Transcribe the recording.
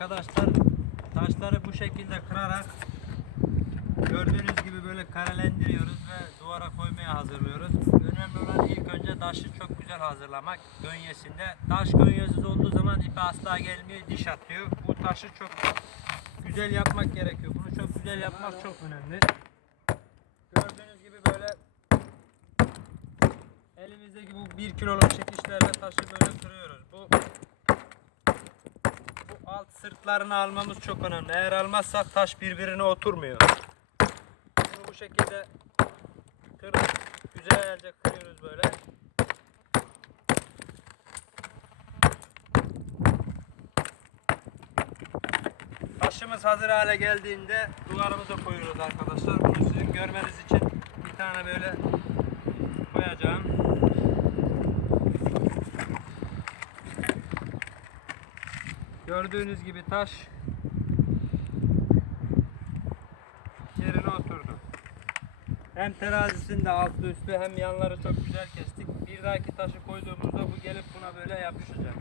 Arkadaşlar taşları bu şekilde kırarak gördüğünüz gibi böyle karelendiriyoruz ve duvara koymaya hazırlıyoruz. Önemli olan ilk önce taşı çok güzel hazırlamak gönyesinde. Taş gönyesiz olduğu zaman ipe asla gelmiyor, diş atıyor. Bu taşı çok güzel yapmak gerekiyor. Bunu çok güzel yapmak çok önemli. Gördüğünüz gibi böyle elimizdeki bu 1 kiloluk çekişlerle taşı böyle kırıyoruz. Bu bu alt sırtlarını almamız çok önemli. Eğer almazsak taş birbirine oturmuyor. Bunu bu şekilde kırıp güzelce kırıyoruz böyle. Taşımız hazır hale geldiğinde duvarımıza koyuyoruz arkadaşlar. Bunu sizin görmeniz için bir tane böyle koyacağım. Gördüğünüz gibi taş yerine oturdu. Hem terazisinde altı üstü hem yanları çok güzel kestik. Bir dahaki taşı koyduğumuzda bu gelip buna böyle yapışacak.